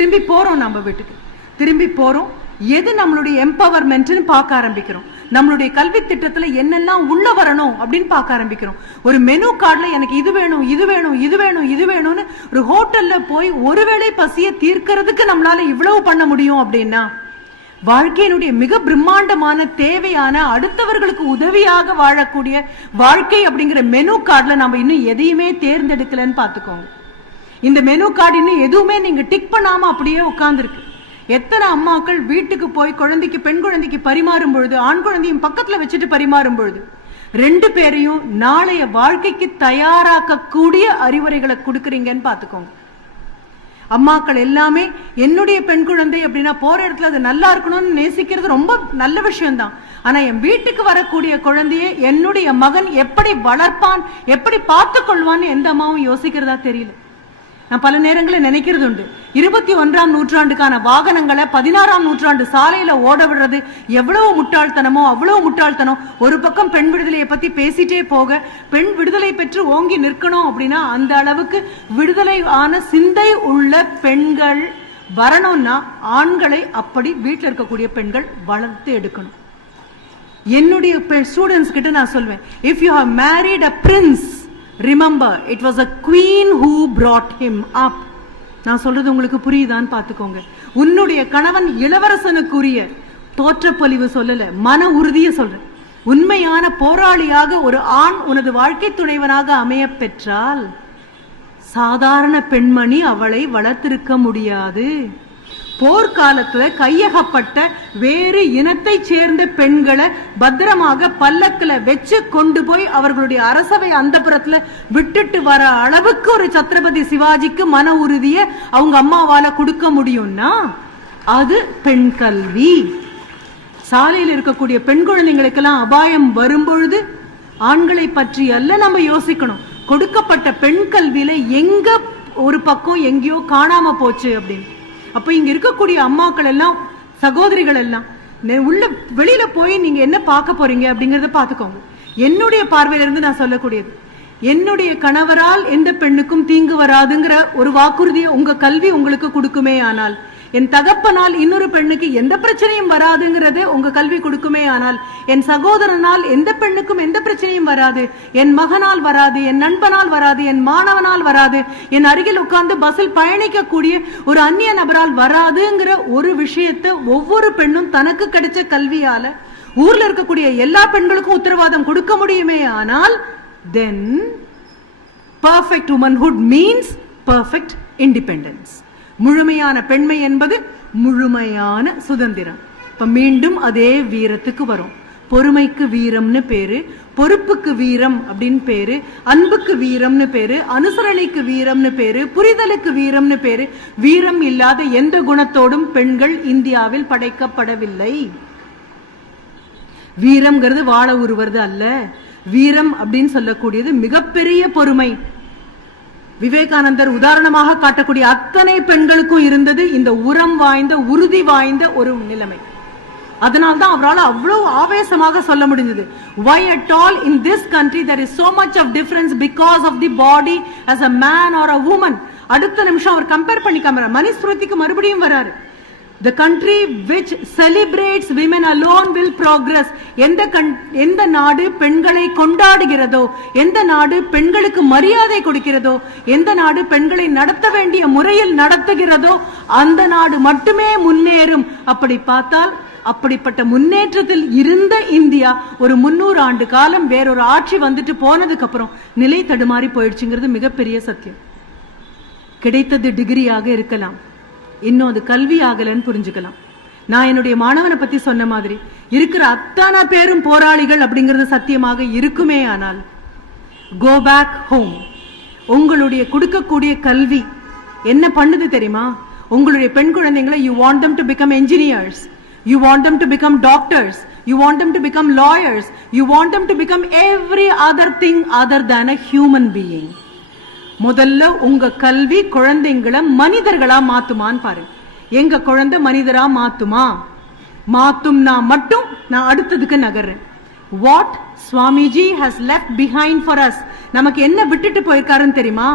திரும்பி போகிறோம் நம்ம வீட்டுக்கு. திரும்பி போகிறோம் எது நம்மளுடைய எம்பவர்மெண்ட்னு பார்க்க ஆரம்பிக்கிறோம். நம்மளுடைய கல்வி திட்டத்துல என்னெல்லாம் உள்ள வரணும் அப்படின்னு பார்க்க ஆரம்பிக்கிறோம். ஒரு மெனு கார்டில் எனக்கு இது வேணும் இது வேணும் இது வேணும் இது வேணும்னு ஒரு ஹோட்டல்ல போய் ஒருவேளை பசியை தீர்க்கிறதுக்கு நம்மளால இவ்வளவு பண்ண முடியும் அப்படின்னா வாழ்க்கையினுடைய மிக பிரம்மாண்டமான தேவையான அடுத்தவர்களுக்கு உதவியாக வாழக்கூடிய வாழ்க்கை அப்படிங்கிற மெனு கார்டில் நம்ம இன்னும் எதையுமே தேர்ந்தெடுக்கலன்னு பார்த்துக்கோங்க. இந்த மெனு கார்டு இன்னும் எதுவுமே நீங்க டிக் பண்ணாம அப்படியே உட்கார்ந்துருக்கு. எத்தனை அம்மாக்கள் வீட்டுக்கு போய் குழந்தைக்கு பெண் குழந்தைக்கு பரிமாறும் பொழுது ஆண் குழந்தையும் பக்கத்துல வச்சுட்டு பரிமாறும் பொழுது ரெண்டு பேரையும் நாளைய வாழ்க்கைக்கு தயாராக்கக்கூடிய அறிவுரைகளை கொடுக்குறீங்கன்னு பார்த்துக்கோங்க. அம்மாக்கள் எல்லாமே என்னுடைய பெண் குழந்தை அப்படின்னா போற இடத்துல அது நல்லா இருக்கணும்னு நேசிக்கிறது ரொம்ப நல்ல விஷயம்தான். ஆனா என் வீட்டுக்கு வரக்கூடிய குழந்தையை என்னுடைய மகன் எப்படி வளர்ப்பான் எப்படி பார்த்து கொள்வான்னு எந்த அம்மாவும் யோசிக்கிறதா தெரியல. நான் பல நேரங்களில் நினைக்கிறது உண்டு இருபத்தி ஒன்றாம் நூற்றாண்டுக்கான வாகனங்களை பதினாறாம் நூற்றாண்டு சாலையில ஓட விடுறது எவ்வளவு முட்டாள்தனமோ அவ்வளவு முட்டாள்தனம். ஒரு பக்கம் பெண் விடுதலையை பத்தி பேசிட்டே போக பெண் விடுதலை பெற்று ஓங்கி நிற்கணும் அப்படின்னா அந்த அளவுக்கு விடுதலை ஆன சிந்தை உள்ள பெண்கள் வரணும்னா ஆண்களை அப்படி வீட்டில் இருக்கக்கூடிய பெண்கள் வளர்த்து எடுக்கணும். என்னுடைய ஸ்டூடெண்ட்ஸ் கிட்ட நான் சொல்வேன் if you have married a prince remember it was a queen who brought him up நான் சொல்றது உங்களுக்கு புரியுதான்னு பார்த்துக்கோங்க. உன்னுடைய கணவன் இளவரசனுக்குரிய தோற்றப்பொலிவு சொல்லல மன உறுதியை சொல்றேன் உண்மையான போராளியாக ஒரு ஆண் உனது வாழ்க்கை துணைவனாக அமைய பெற்றால் சாதாரண பெண்மணி அவளை வளர்த்திருக்க முடியாது. போர்க்காலத்துல கையகப்பட்ட வேறு இனத்தை சேர்ந்த பெண்களை பத்திரமாக பல்லக்கில் வச்சு கொண்டு போய் அவர்களுடைய அரசவை அந்தப்புறத்துல விட்டுட்டு வர அளவுக்கு ஒரு சத்ரபதி சிவாஜிக்கு மன உறுதிய அவங்க அம்மாவால கொடுக்க முடியும்னா அது பெண் கல்வி. சாலையில் இருக்கக்கூடிய பெண் குழந்தைங்களுக்கெல்லாம் அபாயம் வரும்பொழுது ஆண்களை பற்றி அல்ல நம்ம யோசிக்கணும். கொடுக்கப்பட்ட பெண் கல்வியில எங்க ஒரு பக்கம் எங்கேயோ காணாம போச்சு அப்படின்னு. அப்போ இங்க இருக்கக்கூடிய அம்மாக்கள் எல்லாம் சகோதரிகள் எல்லாம் உள்ள வெளியில போய் நீங்க என்ன பார்க்க போறீங்க அப்படிங்கறத பாத்துக்கோங்க என்னுடைய பார்வையில இருந்து நான் சொல்லக்கூடியது. என்னுடைய கணவரால் எந்த பெண்ணுக்கும் தீங்கு வராதுங்கிற ஒரு வாக்குறுதியை உங்க கல்வி உங்களுக்கு கொடுக்குமே ஆனால் என் தகப்பனால் இன்னொரு பெண்ணுக்கு எந்த பிரச்சனையும் வராதுங்கிறது உங்க கல்வி கொடுக்குமே ஆனால் என் சகோதரனால் எந்த பெண்ணுக்கும் எந்த பிரச்சனையும் வராது. என் மகனால் வராது என் நண்பனால் வராது என் மாணவனால் வராது. என் அருகில் உட்கார்ந்து பஸ்ஸில் பயணிக்கக்கூடிய ஒரு அந்நிய நபரால் வராதுங்கிற ஒரு விஷயத்தை ஒவ்வொரு பெண்ணும் தனக்கு கிடைச்ச கல்வியால ஊர்ல இருக்கக்கூடிய எல்லா பெண்களுக்கும் உத்தரவாதம் கொடுக்க முடியுமே ஆனால் then perfect womanhood means perfect independence முழுமையான பெண்மை என்பது முழுமையான சுதந்திரம். இப்ப மீண்டும் அதே வீரத்துக்கு வரும். பொறுமைக்கு வீரம்னு பேரு பொறுப்புக்கு வீரம் அப்படின்னு பேரு அன்புக்கு வீரம்னு பேரு அனுசரணைக்கு வீரம்னு பேரு புரிதலுக்கு வீரம்னு பேரு வீரம் இல்லாத எந்த குணத்தோடும் பெண்கள் இந்தியாவில் படைக்கப்படவில்லை. வீரம்ங்கிறது வாழ உருவது அல்ல. வீரம் அப்படின்னு சொல்லக்கூடியது மிகப்பெரிய பொறுமை. விவேகானந்தர் உதாரணமாக காட்டக்கூடிய அத்தனை பெண்களுக்கும் இருந்தது இந்த உரம் வாய்ந்த உறுதி வாய்ந்த ஒரு நிலைமை. அதனால்தான் அவரால் அவ்வளவு ஆவேசமாக சொல்ல முடிஞ்சது why at all in this country there is so much of difference because of the body as a man or a woman அடுத்த நிமிஷம் அவர் கம்பேர் பண்ணி காமிறார் மனுஸ்மிருதிக்கு மறுபடியும் வராரு. The country which celebrates women alone will progress எந்த கண் எந்த நாடு பெண்களை கொண்டாடுகிறதோ எந்த நாடு பெண்களுக்கு மரியாதை கொடுக்கிறதோ எந்த நாடு பெண்களை நடத்த வேண்டிய முறையில் நடத்துகிறதோ அந்த நாடு மட்டுமே முன்னேறும். அப்படி பார்த்தால் அப்படிப்பட்ட முன்னேற்றத்தில் இருந்த இந்தியா ஒரு முன்னூறு ஆண்டு காலம் வேறொரு ஆட்சி வந்துட்டு போனதுக்கு அப்புறம் நிலை தடுமாறி போயிடுச்சுங்கிறது மிகப்பெரிய சத்தியம். கிடைத்தது டிகிரியாக இருக்கலாம். இன்னும் அது கல்வி ஆகலன்னு புரிஞ்சுக்கலாம். நான் என்னுடைய மாணவனை பத்தி சொன்ன மாதிரி இருக்கிற அத்தனை பேரும் போராளிகள் அப்படிங்கிறது சத்தியமாக இருக்குமே ஆனால் கோ பேக் ஹோம் உங்களுடைய கொடுக்கக்கூடிய கல்வி என்ன பண்ணுது தெரியுமா? உங்களுடைய பெண் குழந்தைங்களை you want them to become engineers you want them to become doctors you want them to become lawyers you want them to become every other thing other than a human being முதல்ல உங்க கல்வி குழந்தைங்களை மனிதர்களா மாத்துமான்னு பாரு. எங்க குழந்தை மனிதரா மாத்துமா? மாத்தும்னா மட்டும் நான் அடுத்ததுக்கு நகர்றேன். What Swamiji has left behind for us நமக்கு என்ன விட்டுட்டு போயிருக்காருன்னு தெரியுமா?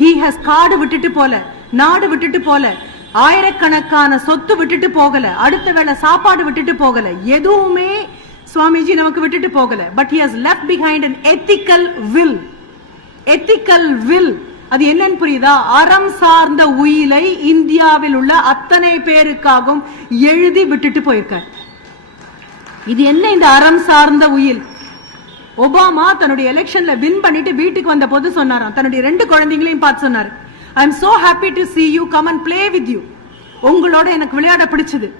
ஹீ ஹஸ் காடு விட்டுட்டு போல நாடு விட்டுட்டு போல ஆயிரக்கணக்கான சொத்து விட்டுட்டு போகல அடுத்த வேளை சாப்பாடு விட்டுட்டு போகல எதுவுமே சுவாமிஜி நமக்கு விட்டுட்டு போகல. But he has left behind an ethical will ethical will அது என்னன்னு புரியுதா? அறம் சார்ந்த உயிலை இந்தியாவில் உள்ள அத்தனை பேருக்காகவும் எழுதி விட்டுட்டு போயிருக்கார். இது என்ன இந்த அறம் சார்ந்த உயில்? ஒபாமா தன்னுடைய எலெக்ஷன்ல வின் பண்ணிட்டு வீட்டுக்கு வந்த போது சொன்னாராம். தன்னுடைய ரெண்டு குழந்தைங்களையும் பார்த்து சொன்னார். I am so happy to see you come and play with you உங்களோட எனக்கு விளையாட பிடிச்சது.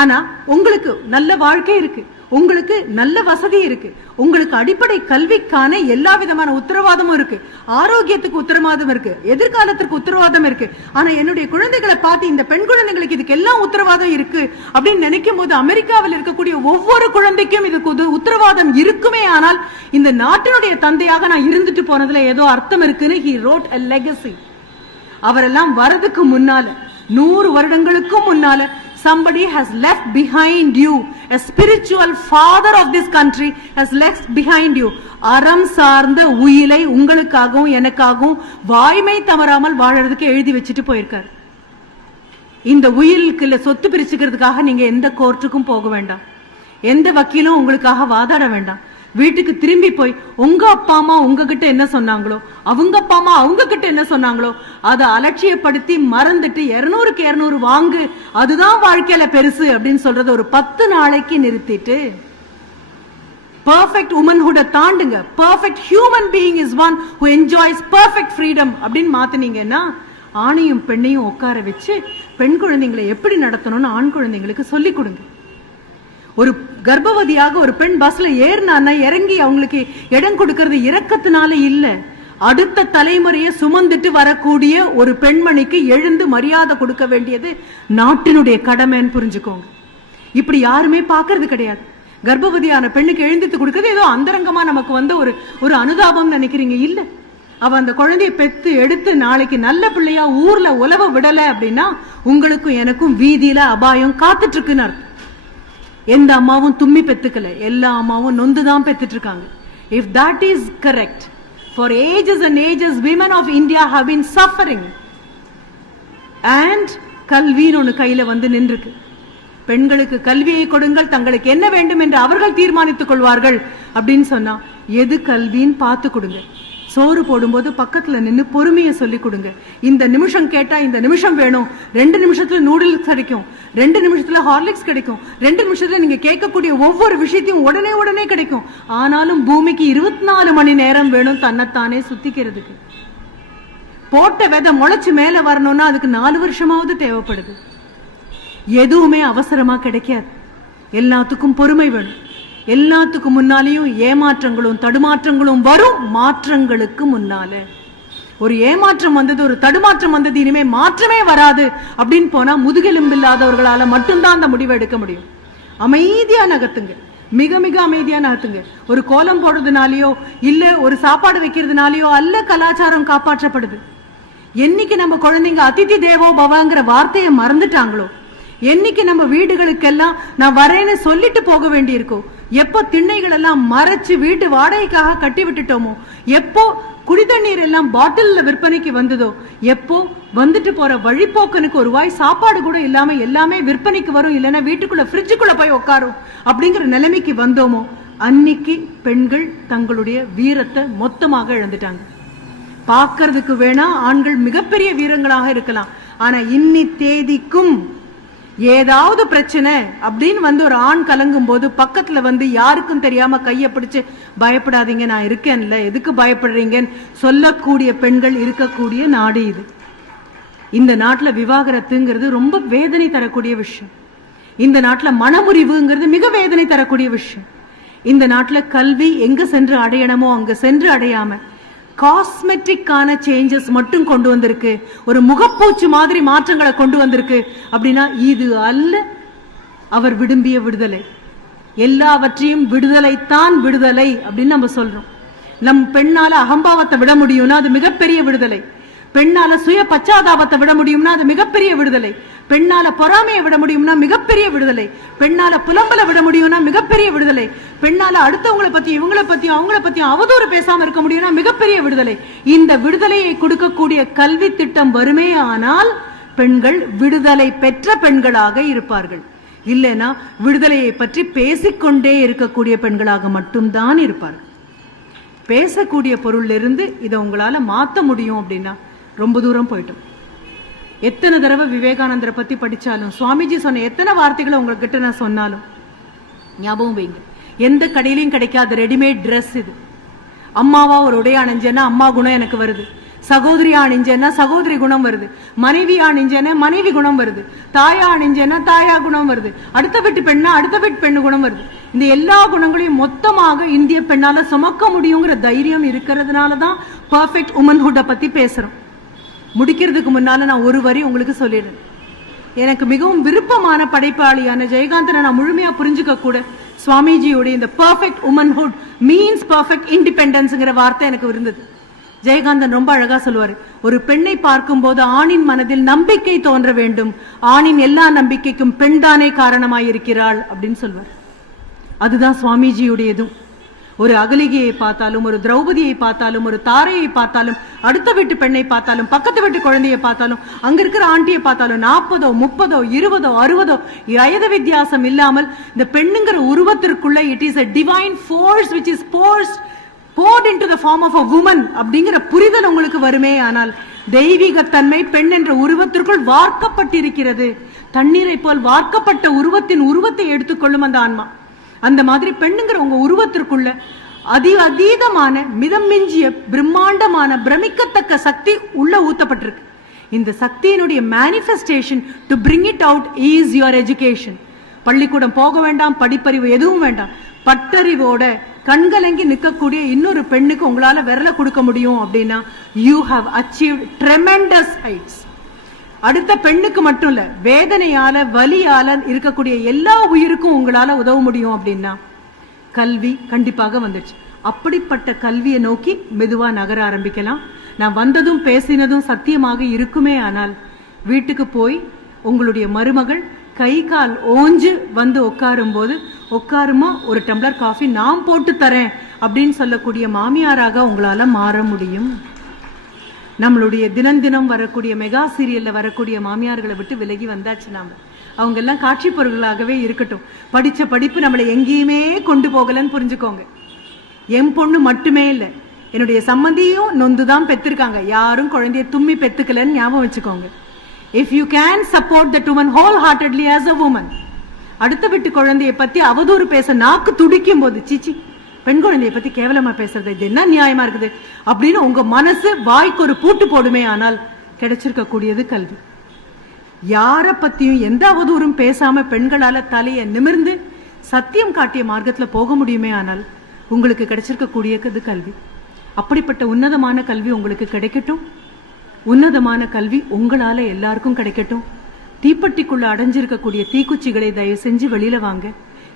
ஆனா உங்களுக்கு நல்ல வாழ்க்கை இருக்கு. உங்களுக்கு நல்ல வசதி இருக்கு. உங்களுக்கு அடிப்படை கல்விக்கான எல்லா விதமான உத்தரவாதமும் இருக்கு. ஆரோக்கியத்துக்கு உத்தரவாதம் இருக்கு. எதிர்காலத்திற்கு உத்தரவாதம் இருக்கு. ஆனா என்னுடைய குழந்தைகளை பார்த்து இந்த பெண் குழந்தைகளுக்கு இதுக்கு எல்லாம் உத்தரவாதம் இருக்கு அப்படின்னு நினைக்கும் போது அமெரிக்காவில் இருக்கக்கூடிய ஒவ்வொரு குழந்தைக்கும் இதுக்கு உத்தரவாதம் இருக்குமே ஆனால் இந்த நாட்டினுடைய தந்தையாக நான் இருந்துட்டு போனதுல ஏதோ அர்த்தம் இருக்குன்னு ஹி ரோட் அ லெகசி அவரெல்லாம் வரதுக்கு முன்னால நூறு வருடங்களுக்கும் முன்னால somebody has left behind you. A spiritual father of this country has left behind you. அறம் சார்ந்த உயிலை உங்களுக்காகவும் எனக்காகவும் வாய்மை தவறாமல் வாழறதுக்கு எழுதி வச்சுட்டு போயிருக்கார். இந்த உயிருக்கு சொத்து பிரிச்சுக்கிறதுக்காக நீங்க எந்த கோர்ட்டுக்கும் போக வேண்டாம். எந்த வக்கீலும் உங்களுக்காக வாதாட வேண்டாம். வீட்டுக்கு திரும்பி போய் உங்க அப்பா அம்மா உங்ககிட்ட என்ன சொன்னாங்களோ அவங்க அப்பா அம்மா அவங்க கிட்ட என்ன சொன்னாங்களோ அதை அலட்சியப்படுத்தி மறந்துட்டு இருநூறுக்கு இருநூறு வாங்கு அதுதான் வாழ்க்கையில பெருசு அப்படின்னு சொல்றதை ஒரு பத்து நாளைக்கு நிறுத்திட்டு perfect உமன்ஹுட தாண்டுங்க. Perfect human being is one who enjoys perfect freedom அப்படின்னு மாத்துனீங்கன்னா ஆணையும் பெண்ணையும் உட்கார வச்சு பெண் குழந்தைங்களை எப்படி நடத்தணும்னு ஆண் குழந்தைங்களுக்கு சொல்லிக் கொடுங்க. ஒரு கர்ப்பவதியாக ஒரு பெண் பஸ்ல ஏறினான்னா இறங்கி அவங்களுக்கு இடம் கொடுக்கறது இறக்கத்தினால இல்ல. அடுத்த தலைமுறையை சுமந்துட்டு வரக்கூடிய ஒரு பெண்மணிக்கு எழுந்து மரியாதை கொடுக்க வேண்டியது நாட்டினுடைய கடமைன்னு புரிஞ்சுக்கோங்க. இப்படி யாருமே பார்க்கறது கிடையாது. கர்ப்பவதியான பெண்ணுக்கு எழுந்தித்து கொடுக்கறது ஏதோ அந்தரங்கமா நமக்கு வந்த ஒரு ஒரு அனுதாபம் நினைக்கிறீங்க? இல்ல. அவ அந்த குழந்தைய பெத்து எடுத்து நாளைக்கு நல்ல பிள்ளையா ஊர்ல உலவ விடல அப்படின்னா உங்களுக்கும் எனக்கும் வீதியில அபாயம் காத்துட்டு இருக்குன்னு அர்த்தம். எந்த அம்மாவும் தும்மி பெத்துக்கல. எல்லா அம்மாவும் நொந்து தான் பெத்துட்டு இருக்காங்க if that is correct for ages and ages women of India have been suffering and கல்வின்னு ஒன்று கையில வந்து நின்றுக்கு பெண்களுக்கு கல்வியை கொடுங்கள் தங்களுக்கு என்ன வேண்டும் என்று அவர்கள் தீர்மானித்துக் கொள்வார்கள் அப்படின்னு சொன்னா எது கல்வின்னு பார்த்து கொடுங்க. சோறு போடும்போது பக்கத்துல நின்னு பொறுமையை சொல்லி கொடுங்க. இந்த நிமிஷம் கேட்டா இந்த நிமிஷம் வேணும். ரெண்டு நிமிஷத்துல நூடுல்ஸ் கிடைக்கும். ரெண்டு நிமிஷத்துல ஹார்லிக்ஸ் கிடைக்கும். ரெண்டு நிமிஷத்துல நீங்க கேட்கக்கூடிய ஒவ்வொரு விஷயத்தையும் உடனே உடனே கிடைக்கும். ஆனாலும் பூமிக்கு இருபத்தி நாலு மணி நேரம் வேணும் தன்னைத்தானே சுத்திக்கிறதுக்கு. போட்ட விதை முளைச்சு மேலே வரணும்னா அதுக்கு நாலு வருஷமாவது தேவைப்படுது. எதுவுமே அவசரமா கிடைக்காது. எல்லாத்துக்கும் பொறுமை வேணும். எல்லாத்துக்கும் முன்னாலேயும் ஏமாற்றங்களும் தடுமாற்றங்களும் வரும் மாற்றங்களுக்கு முன்னால. ஒரு ஏமாற்றம் வந்தது ஒரு தடுமாற்றம் வந்தது இனிமே மாற்றமே வராது அப்படின்னு போனா முதுகெலும்பு இல்லாதவர்களால மட்டும்தான் அந்த முடிவை எடுக்க முடியும். அமைதியா நகர்த்துங்க. மிக மிக அமைதியா நகர்த்துங்க. ஒரு கோலம் போடுறதுனாலயோ இல்ல ஒரு சாப்பாடு வைக்கிறதுனாலயோ அல்ல கலாச்சாரம் காப்பாற்றப்படுது. என்னைக்கு நம்ம குழந்தைங்க அதிதி தேவோ பவாங்கிற வார்த்தையை மறந்துட்டாங்களோ? என்னைக்கு நம்ம வீடுகளுக்கெல்லாம் நான் வரேன்னு சொல்லிட்டு போக வேண்டியிருக்கோ? எப்போ திண்ணைகள் எல்லாம் மறைச்சு வீட்டு வாடகைக்காக கட்டி விட்டுட்டோமோ எப்போ குடிதண்ணீர் எல்லாம் பாட்டிலில் விற்பனைக்கு வந்ததோ எப்போ வந்துட்டு போற வழிப்போக்கனுக்கு ஒரு வாய் சாப்பாடு கூட இல்லாம எல்லாமே விற்பனைக்கு வரும் இல்லைன்னா வீட்டுக்குள்ள ஃப்ரிட்ஜுக்குள்ள போய் உட்காரும் அப்படிங்கிற நிலைமைக்கு வந்தோமோ அன்னைக்கு பெண்கள் தங்களுடைய வீரத்தை மொத்தமாக இழந்துட்டாங்க. பார்க்கறதுக்கு வேணா ஆண்கள் மிகப்பெரிய வீரங்களாக இருக்கலாம். ஆனா இன்னி தேதிக்கும் ஏதாவது பிரச்சனை அப்படின்னு வந்து ஒரு ஆண் கலங்கும் போது பக்கத்துல வந்து யாருக்கும் தெரியாம கைய பிடிச்சு பயப்படாதீங்க நான் இருக்கேன்ல எதுக்கு பயப்படுறீங்கன்னு சொல்லக்கூடிய பெண்கள் இருக்கக்கூடிய நாடு இது. இந்த நாட்டுல விவாகரத்துங்கிறது ரொம்ப வேதனை தரக்கூடிய விஷயம். இந்த நாட்டுல மனமுறிவுங்கிறது மிக வேதனை தரக்கூடிய விஷயம். இந்த நாட்டுல கல்வி எங்க சென்று அடையணுமோ அங்க சென்று அடையாம காஸ்மெட்டிக்கான சேஞ்சஸ் மட்டும் கொண்டு வந்திருக்கு. ஒரு முகப்பூச்சு மாதிரி மாற்றங்களை கொண்டு வந்திருக்கு. அப்படின்னா இது அல்ல அவர் விரும்பிய விடுதலை. எல்லாவற்றையும் விடுதலைத்தான் விடுதலை அப்படின்னு நம்ம சொல்றோம். நம் பெண்ணால அகம்பாவத்தை விட முடியும்னா அது மிகப்பெரிய விடுதலை. பெண்ணால சுய பச்சாதாபத்தை விட முடியும்னா அது மிகப்பெரிய விடுதலை. பெண்ணால பொறாமையை விட முடியும்னா மிகப்பெரிய விடுதலை. பெண்ணால புலம்பல விட முடியும்னா மிகப்பெரிய விடுதலை. பெண்ணால அடுத்தவங்களை பத்தி இவங்களை பத்தி அவங்கள பத்தி அவதூறு பேசாம இருக்க முடியும்னா மிகப்பெரிய விடுதலை. இந்த விடுதலையை கொடுக்கக்கூடிய கல்வி திட்டம் வருமே ஆனால் பெண்கள் விடுதலை பெற்ற பெண்களாக இருப்பார்கள். இல்லைன்னா விடுதலையை பற்றி பேசிக்கொண்டே இருக்கக்கூடிய பெண்களாக மட்டும்தான் இருப்பார்கள். பேசக்கூடிய பொருள்ல இருந்து இதை உங்களால மாத்த முடியும் அப்படின்னா ரொம்ப தூரம் போயிட்டோம். எத்தனை தடவை விவேகானந்தரை பத்தி படிச்சாலும் சுவாமிஜி சொன்ன எத்தனை வார்த்தைகளை உங்ககிட்ட நான் சொன்னாலும் ஞாபகம் வைங்க. எந்த கடையிலையும் கிடைக்காத ரெடிமேட் ட்ரெஸ் இது. அம்மாவா ஒரு உடை அணிஞ்சேன்னா அம்மா குணம் எனக்கு வருது. சகோதரியா அணிஞ்சேன்னா சகோதரி குணம் வருது. மனைவியா அணிஞ்சேன்னா மனைவி குணம் வருது. தாயா அணிஞ்சேன்னா தாயா குணம் வருது. அடுத்த வீட்டு பெண்ணா அடுத்த வீட்டு பெண்ணு குணம் வருது. இந்த எல்லா குணங்களையும் மொத்தமாக இந்திய பெண்ணால சுமக்க முடியுங்கிற தைரியம் இருக்கிறதுனால தான் பர்ஃபெக்ட் உமன்ஹுட்டை பத்தி பேசுறோம். முடிக்கிறதுக்கு முன்னால நான் ஒரு வரி உங்களுக்கு சொல்லிடுறேன். எனக்கு மிகவும் விருப்பமான படைப்பாளியான ஜெயகாந்தனை நான் முழுமையா புரிஞ்சுக்க கூட சுவாமிஜியுடைய இந்த பர்ஃபெக்ட் உமன்ஹுட் மீன்ஸ் பர்ஃபெக்ட் இண்டிபெண்டன்ஸ்ங்கிற வார்த்தை எனக்கு இருந்தது. ஜெயகாந்தன் ரொம்ப அழகா சொல்லுவாரு ஒரு பெண்ணை பார்க்கும்போது ஆணின் மனதில் நம்பிக்கை தோன்ற வேண்டும். ஆணின் எல்லா நம்பிக்கைக்கும் பெண்தானே காரணமாயிருக்கிறாள் அப்படின்னு சொல்வார். அதுதான் சுவாமிஜியுடையதும். ஒரு அகலிகையை பார்த்தாலும் ஒரு திரௌபதியை பார்த்தாலும் ஒரு தாரையை பார்த்தாலும் அடுத்த வீட்டு பெண்ணை பார்த்தாலும் பக்கத்து வீட்டு குழந்தையை பார்த்தாலும் அங்க இருக்கிற ஆண்டியை பார்த்தாலும் நாற்பதோ முப்பதோ இருபதோ அறுபதோ வயது வித்தியாசம் இல்லாமல் இந்த பெண்ணுங்கிற உருவத்திற்குள்ள it is a divine force which is force poured in to the form of a woman அப்படிங்கிற புரிதல் உங்களுக்கு வருமே. ஆனால் தெய்வீகத்தன்மை பெண் என்ற உருவத்திற்குள் வார்க்கப்பட்டிருக்கிறது. தண்ணீரை போல் வார்க்கப்பட்ட உருவத்தின் உருவத்தை எடுத்துக்கொள்ளும் அந்த ஆன்மா. அந்த மாதிரி பெண்ணுங்கிற உங்க உருவத்திற்குள்ள அதி அதீதமான மிதம் மிஞ்சிய பிரம்மாண்டமான பிரமிக்கத்தக்க சக்தி உள்ள ஊத்தப்பட்டிருக்கு. இந்த சக்தியினுடைய manifestation to bring it out is your education பள்ளிக்கூடம் போக வேண்டாம் படிப்பறிவு எதுவும் வேண்டாம். பட்டறிவோட கண்கலங்கி நிற்கக்கூடிய இன்னொரு பெண்ணுக்கு உங்களால விரல கொடுக்க முடியும் அப்படின்னா you have achieve tremendous heights அடுத்த பெண்ணுக்கு மட்டும் இல்ல வேதனையால வலியால இருக்கக்கூடிய எல்லா உயிருக்கும் உங்களால உதவ முடியும் அப்படின்னா கல்வி கண்டிப்பாக வந்துடுச்சு. அப்படிப்பட்ட கல்வியை நோக்கி மெதுவா நகர ஆரம்பிக்கலாம். நான் வந்ததும் பேசினதும் சத்தியமாக இருக்குமே ஆனால் வீட்டுக்கு போய் உங்களுடைய மருமகள் கை கால் ஓஞ்சு வந்து உட்காரும் போது உட்காருமா ஒரு டம்ளர் காஃபி நான் போட்டு தரேன் அப்படின்னு சொல்லக்கூடிய மாமியாராக உங்களால மாற முடியும். நம்மளுடைய தினம் தினம் வரக்கூடிய மெகா சீரியல்ல வரக்கூடிய மாமியார்களை விட்டு விலகி வந்தாச்சு நாம. அவங்க எல்லாம் காட்சி பொருள்களாகவே இருக்கட்டும். படிச்ச படிப்பு நம்மளை எங்கேயுமே கொண்டு போகலன்னு புரிஞ்சுக்கோங்க. என் பொண்ணு மட்டுமே இல்லை என்னுடைய சம்மந்தியும் நொந்து தான் பெத்திருக்காங்க. யாரும் குழந்தைய தும்மி பெத்துக்கலன்னு ஞாபகம் வச்சுக்கோங்க. If you can support that woman wholeheartedly as a woman அடுத்த வீட்டு குழந்தைய பத்தி அவதூறு பேச நாக்கு துடிக்கும் போது சிச்சி. பெண் குழந்தைய பத்தி கேவலமா பேசுறது இது என்ன நியாயமா இருக்குது அப்படின்னு உங்க மனசு வாய்க்கு ஒரு பூட்டு போடுமே ஆனால் கிடைச்சிருக்க கூடியது கல்வி. யாரை பத்தியும் எந்த அவதூறும் பேசாம பெண்களால தலையை நிமிர்ந்து சத்தியம் காட்டிய மார்க்கத்துல போக முடியுமே ஆனால் உங்களுக்கு கிடைச்சிருக்க கூடியது கல்வி. அப்படிப்பட்ட உன்னதமான கல்வி உங்களுக்கு கிடைக்கட்டும். உன்னதமான கல்வி உங்களால எல்லாருக்கும் கிடைக்கட்டும். தீப்பெட்டிக்குள்ள அடைஞ்சிருக்கக்கூடிய தீக்குச்சிகளை தயவு செஞ்சு வெளியில வாங்க.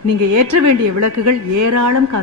நீங்க ஏற்ற வேண்டிய விளக்குகள் ஏராளம் காத்து